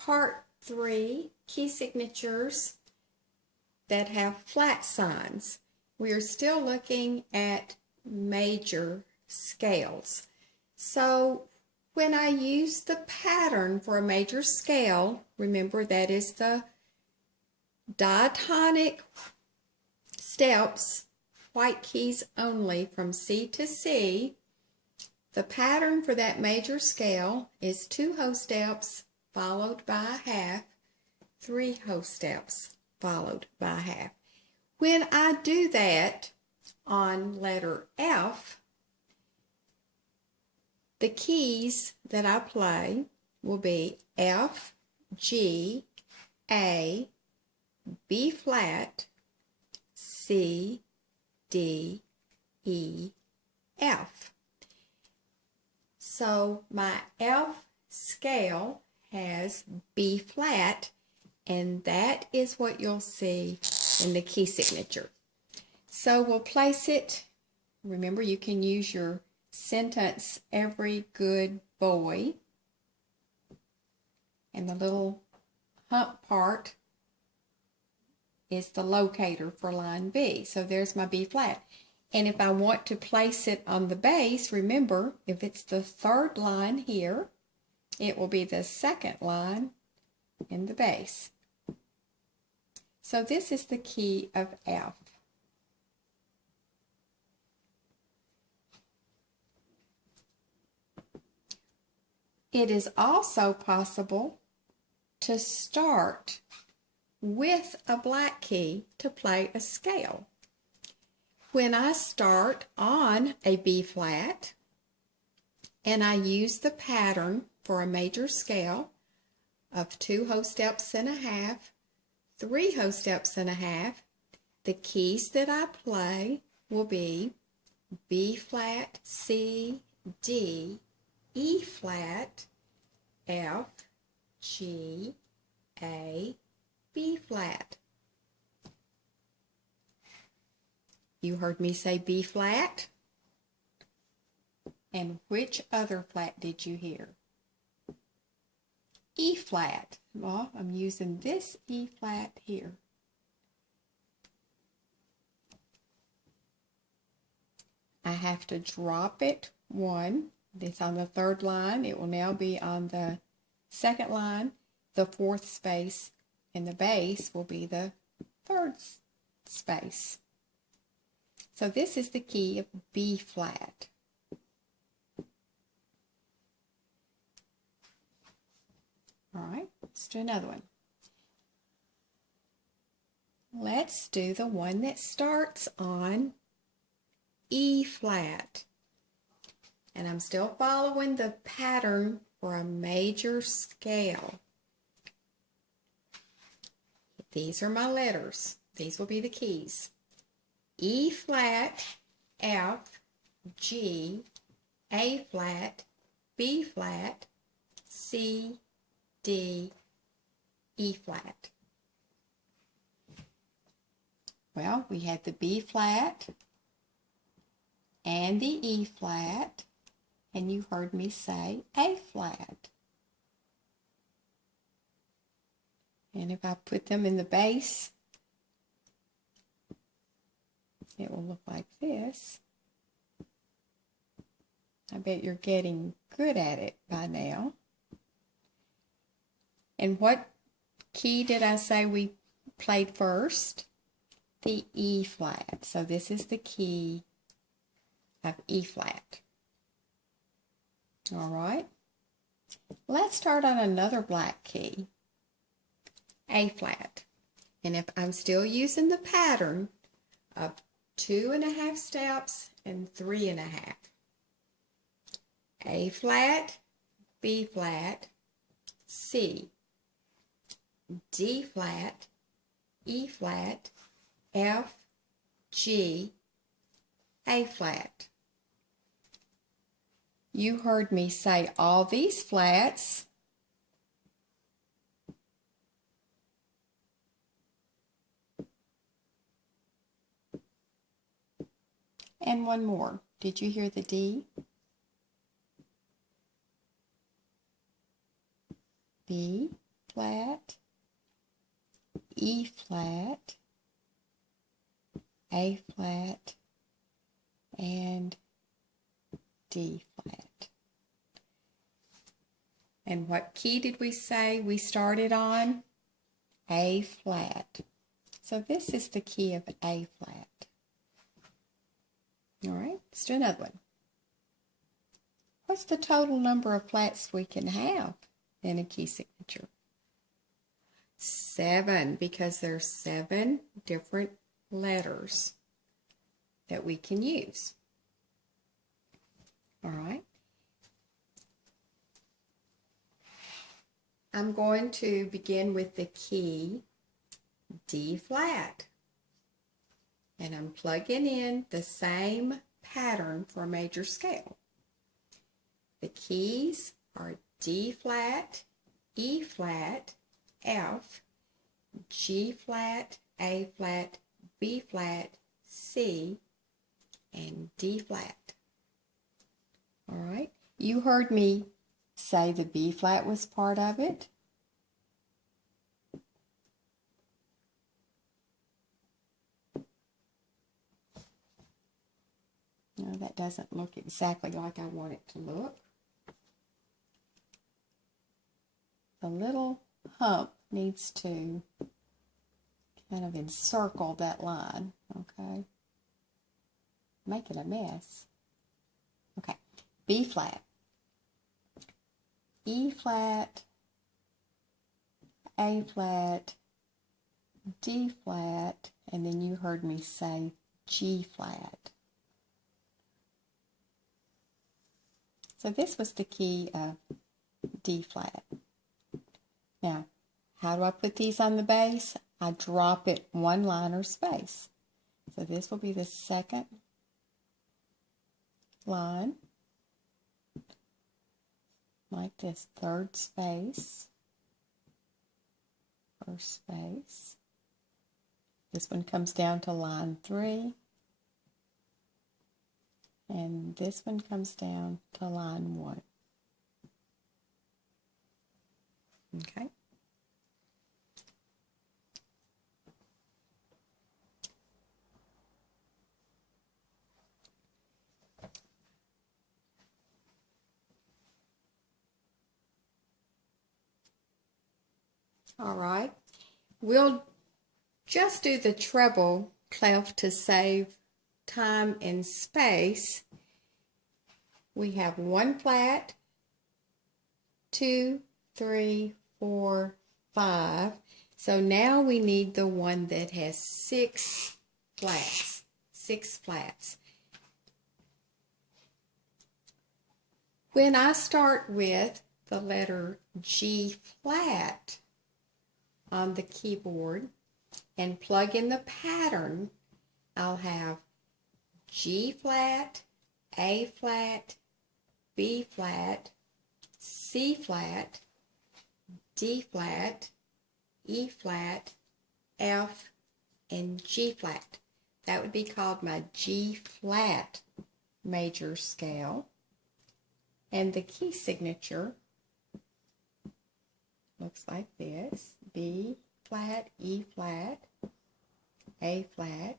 Part 3, key signatures that have flat signs. We are still looking at major scales. So when I use the pattern for a major scale, remember that is the diatonic steps, white keys only from C to C. The pattern for that major scale is 2 whole steps followed by a half, 3 whole steps followed by a half. When I do that on letter F, the keys that I play will be F, G, A, B flat, C, D, E, F. So my F scale has B flat, and that is what you'll see in the key signature. So we'll place it. Remember, you can use your sentence, every good boy, and the little hump part is the locator for line B. So there's my B flat. And if I want to place it on the bass, remember, if it's the third line here, it will be the second line in the bass. So this is the key of F. It is also possible to start with a black key to play a scale. When I start on a B flat and I use the pattern for a major scale of 2 whole steps and a half, 3 whole steps and a half, the keys that I play will be B flat, C, D, E flat, F, G, A, B flat. You heard me say B flat. And which other flat did you hear? E flat. Well, I'm using this E flat here. I have to drop it 1. It's on the 3rd line. It will now be on the 2nd line. The 4th space in the bass will be the 3rd space. So this is the key of B flat. All right, let's do another one. Let's do the one that starts on E flat. And I'm still following the pattern for a major scale. These are my letters. These will be the keys. E flat, F, G, A flat, B flat, C, D, E flat. Well, we had the B flat and the E flat, and you heard me say A flat. And if I put them in the bass, it will look like this. I bet you're getting good at it by now. And what key did I say we played first? The E flat. So this is the key of E flat. All right. Let's start on another black key, A flat. And if I'm still using the pattern of 2.5 steps and 3.5. A flat, B flat, C, D flat, E flat, F, G, A flat. You heard me say all these flats. And one more. Did you hear the D? B, flat, E flat, A flat, and D flat. And what key did we say we started on? A flat. So this is the key of A flat. All right, let's do another one. What's the total number of flats we can have in a key signature? 7, because there's 7 different letters that we can use. All right. I'm going to begin with the key D flat. And I'm plugging in the same pattern for a major scale. The keys are D flat, E flat, F, G flat, A flat, B flat, C, and D flat. All right, you heard me say the B flat was part of it. No, that doesn't look exactly like I want it to look. The little hump needs to kind of encircle that line, okay? Making a mess. Okay, B flat, E flat, A flat, D flat, and then you heard me say G flat. So this was the key of D flat. Now, how do I put these on the bass? I drop it one liner space. So this will be the second line, like this, third space, first space. This one comes down to line 3. And this one comes down to line 1. Okay. All right. We'll just do the treble clef to save time and space. We have 1 flat, 2, 3, 4, 5. So now we need the one that has 6 flats. 6 flats. When I start with the letter G flat on the keyboard and plug in the pattern, I'll have G flat, A flat, B flat, C flat, D flat, E flat, F, and G flat. That would be called my G flat major scale. And the key signature looks like this: B flat, E flat, A flat,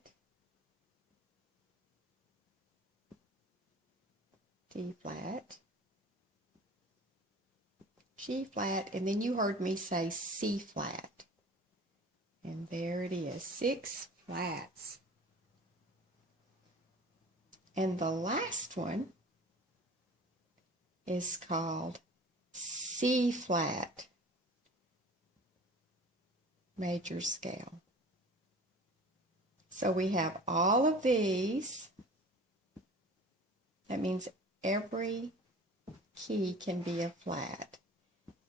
D flat, G flat, and then you heard me say C flat. And there it is, 6 flats. And the last one is called C flat major scale. So we have all of these. That means every key can be a flat.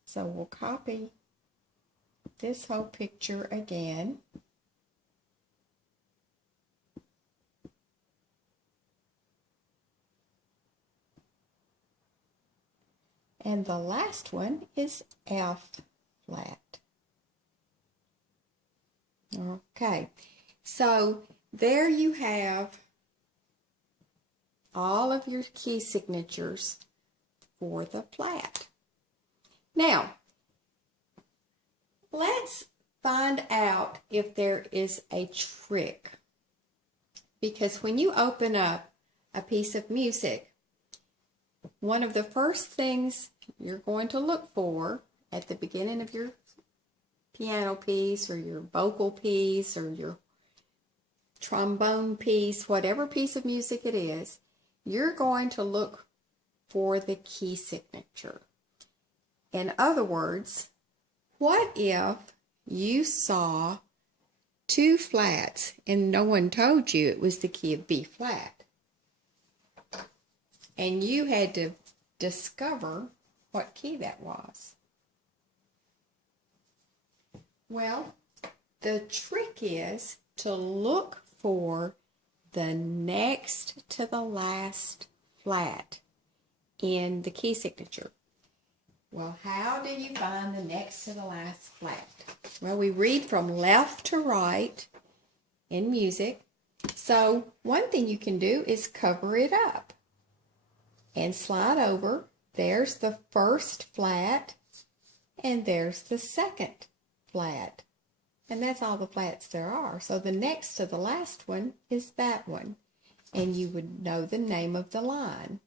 So we'll copy this whole picture again. And the last one is F flat. Okay, so there you have all of your key signatures for the flat. Now, let's find out if there is a trick. Because when you open up a piece of music, one of the first things you're going to look for at the beginning of your piano piece or your vocal piece or your trombone piece, whatever piece of music it is, you're going to look for the key signature. In other words, what if you saw two flats and no one told you it was the key of B flat? And you had to discover what key that was. Well, the trick is to look for the next to the last flat in the key signature. Well, how do you find the next to the last flat? Well, we read from left to right in music. So one thing you can do is cover it up and slide over. There's the first flat and there's the second flat. And that's all the flats there are. So the next to the last one is that one. And you would know the name of the line.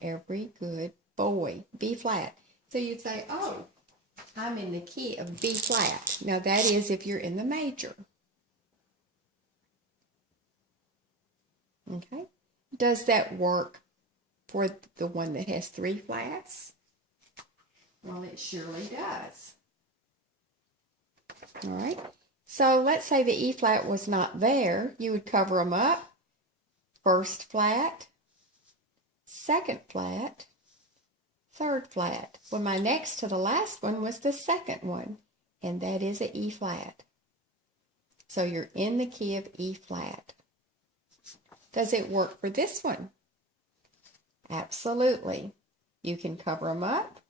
Every good boy. B flat. So you'd say, oh, I'm in the key of B flat. Now that is if you're in the major. Okay. Does that work for the one that has three flats? Well, it surely does. All right. So let's say the E flat was not there. You would cover them up. First flat, second flat, third flat. Well, my next to the last one was the second one, and that is a E flat. So you're in the key of E flat. Does it work for this one? Absolutely. You can cover them up.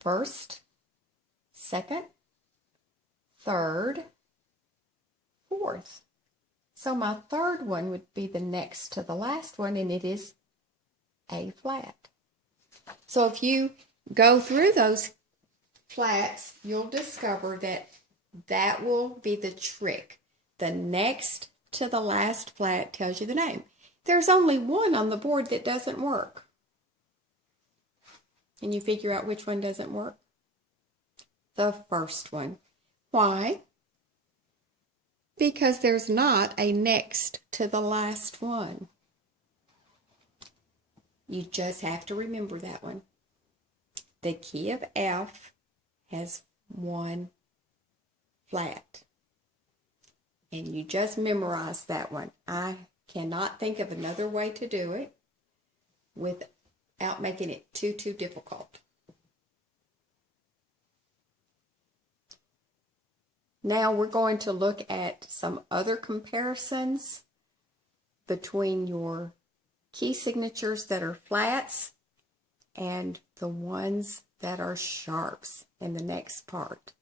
First, second, third, fourth. So my third one would be the next to the last one, and it is A flat. So if you go through those flats, you'll discover that that will be the trick. The next to the last flat tells you the name. There's only one on the board that doesn't work. Can you figure out which one doesn't work? The first one. Why? Because there's not a next to the last one. You just have to remember that one. The key of F has one flat. And you just memorize that one. I cannot think of another way to do it without making it too difficult. Now we're going to look at some other comparisons between your key signatures that are flats and the ones that are sharps in the next part.